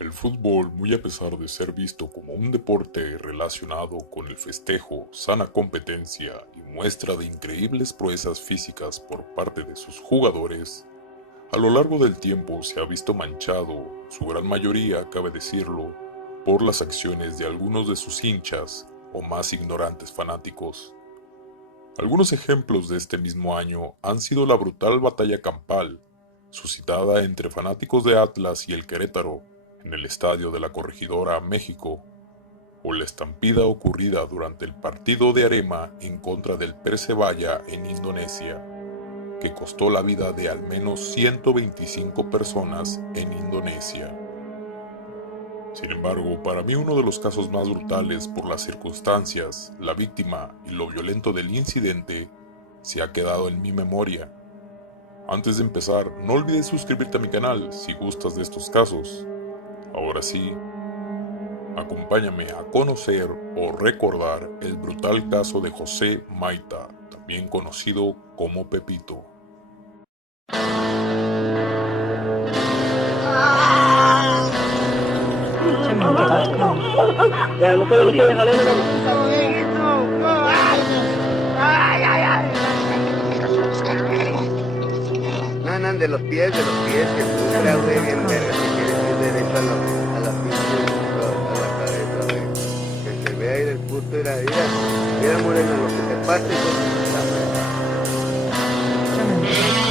El fútbol, muy a pesar de ser visto como un deporte relacionado con el festejo, sana competencia y muestra de increíbles proezas físicas por parte de sus jugadores, a lo largo del tiempo se ha visto manchado, su gran mayoría, cabe decirlo, por las acciones de algunos de sus hinchas o más ignorantes fanáticos. Algunos ejemplos de este mismo año han sido la brutal batalla campal, suscitada entre fanáticos de Atlas y el Querétaro, en el estadio de la Corregidora, México, o la estampida ocurrida durante el partido de Arema en contra del Persebaya en Indonesia, que costó la vida de al menos 125 personas en Indonesia. Sin embargo, para mí uno de los casos más brutales por las circunstancias, la víctima y lo violento del incidente se ha quedado en mi memoria. Antes de empezar, no olvides suscribirte a mi canal si gustas de estos casos. Ahora sí, acompáñame a conocer o recordar el brutal caso de José Maita, también conocido como Pepito. Cemente.com. Ya, no puedo decir, déjale, no andan de los pies, que tú creas, güey, bien verga, Cemente.com. que quieres ir derecho a la pinche, a la cabeza, güey. Que se vea ahí del puto, mira, Moreno, lo que te pasa, hijo de tu puta madre. Cemente.com.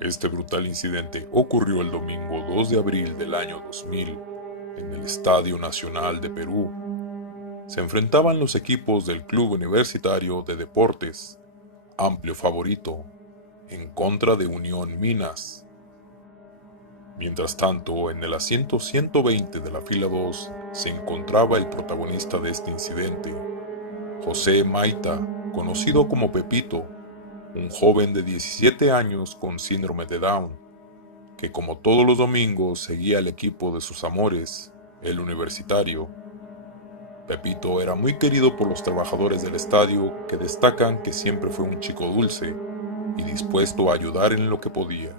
Este brutal incidente ocurrió el domingo 2 de abril del año 2000 en el Estadio Nacional de Perú. Se enfrentaban los equipos del Club Universitario de Deportes, amplio favorito, en contra de Unión Minas. Mientras tanto, en el asiento 120 de la fila 2 se encontraba el protagonista de este incidente, José Maita, conocido como Pepito, un joven de 17 años con síndrome de Down, que como todos los domingos seguía al equipo de sus amores, el Universitario. Pepito era muy querido por los trabajadores del estadio, que destacan que siempre fue un chico dulce y dispuesto a ayudar en lo que podía.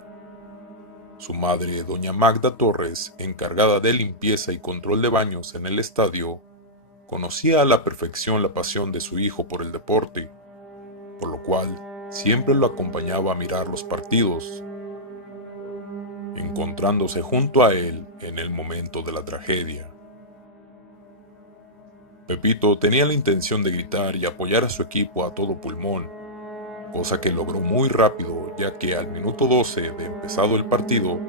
Su madre, doña Magda Torres, encargada de limpieza y control de baños en el estadio, conocía a la perfección la pasión de su hijo por el deporte, por lo cual siempre lo acompañaba a mirar los partidos, encontrándose junto a él en el momento de la tragedia. Pepito tenía la intención de gritar y apoyar a su equipo a todo pulmón, cosa que logró muy rápido, ya que al minuto 12 de empezado el partido,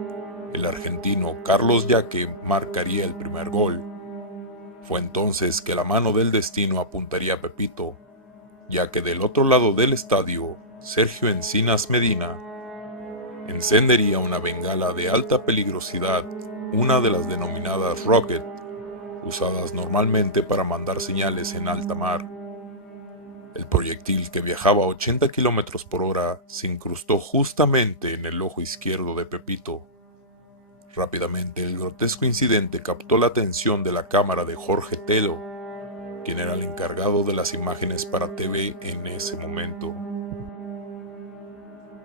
el argentino Carlos Yaque marcaría el primer gol. Fue entonces que la mano del destino apuntaría a Pepito, ya que del otro lado del estadio, Sergio Encinas Medina encendería una bengala de alta peligrosidad, una de las denominadas Rocket, usadas normalmente para mandar señales en alta mar. El proyectil, que viajaba a 80 kilómetros por hora, se incrustó justamente en el ojo izquierdo de Pepito. Rápidamente, el grotesco incidente captó la atención de la cámara de Jorge Telo, quien era el encargado de las imágenes para TV en ese momento.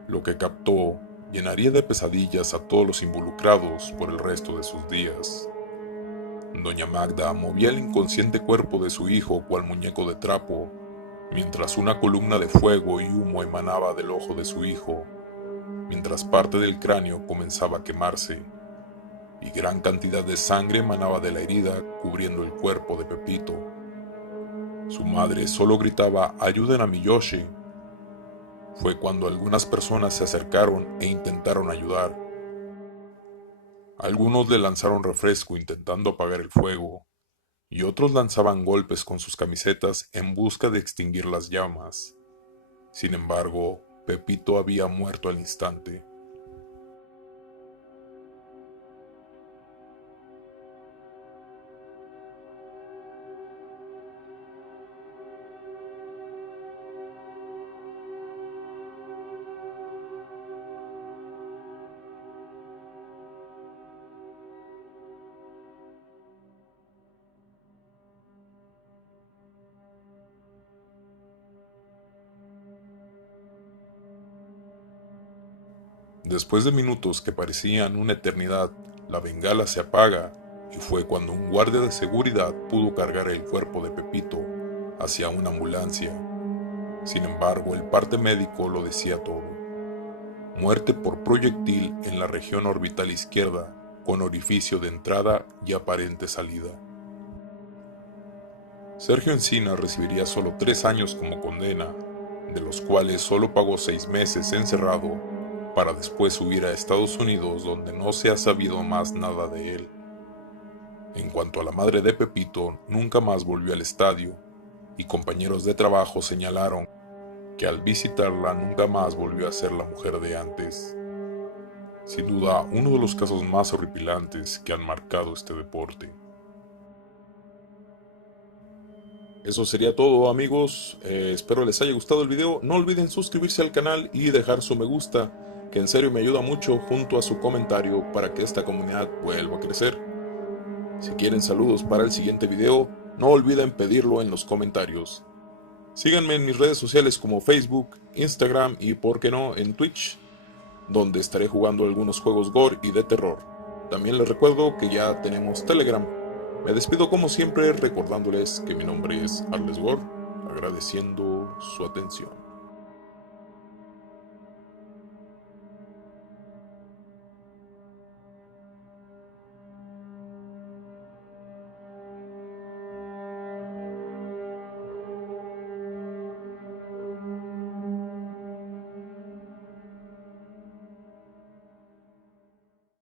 Lo que captó llenaría de pesadillas a todos los involucrados por el resto de sus días. Doña Magda movía el inconsciente cuerpo de su hijo cual muñeco de trapo, mientras una columna de fuego y humo emanaba del ojo de su hijo, mientras parte del cráneo comenzaba a quemarse, y gran cantidad de sangre emanaba de la herida cubriendo el cuerpo de Pepito. Su madre solo gritaba «¡Ayuden a Miyoshi!». Fue cuando algunas personas se acercaron e intentaron ayudar. Algunos le lanzaron refresco intentando apagar el fuego, y otros lanzaban golpes con sus camisetas en busca de extinguir las llamas. Sin embargo, Pepito había muerto al instante. Después de minutos que parecían una eternidad, la bengala se apaga y fue cuando un guardia de seguridad pudo cargar el cuerpo de Pepito hacia una ambulancia. Sin embargo, el parte médico lo decía todo: muerte por proyectil en la región orbital izquierda, con orificio de entrada y aparente salida. Sergio Encina recibiría solo 3 años como condena, de los cuales solo pagó 6 meses encerrado, para después huir a Estados Unidos, donde no se ha sabido más nada de él. En cuanto a la madre de Pepito, nunca más volvió al estadio, y compañeros de trabajo señalaron que al visitarla nunca más volvió a ser la mujer de antes. Sin duda, uno de los casos más horripilantes que han marcado este deporte. Eso sería todo, amigos. Espero les haya gustado el video. No olviden suscribirse al canal y dejar su me gusta, que en serio me ayuda mucho, junto a su comentario, para que esta comunidad vuelva a crecer. Si quieren saludos para el siguiente video, no olviden pedirlo en los comentarios. Síganme en mis redes sociales como Facebook, Instagram y, por qué no, en Twitch, donde estaré jugando algunos juegos gore y de terror. También les recuerdo que ya tenemos Telegram. Me despido como siempre recordándoles que mi nombre es Arles Gore, agradeciendo su atención.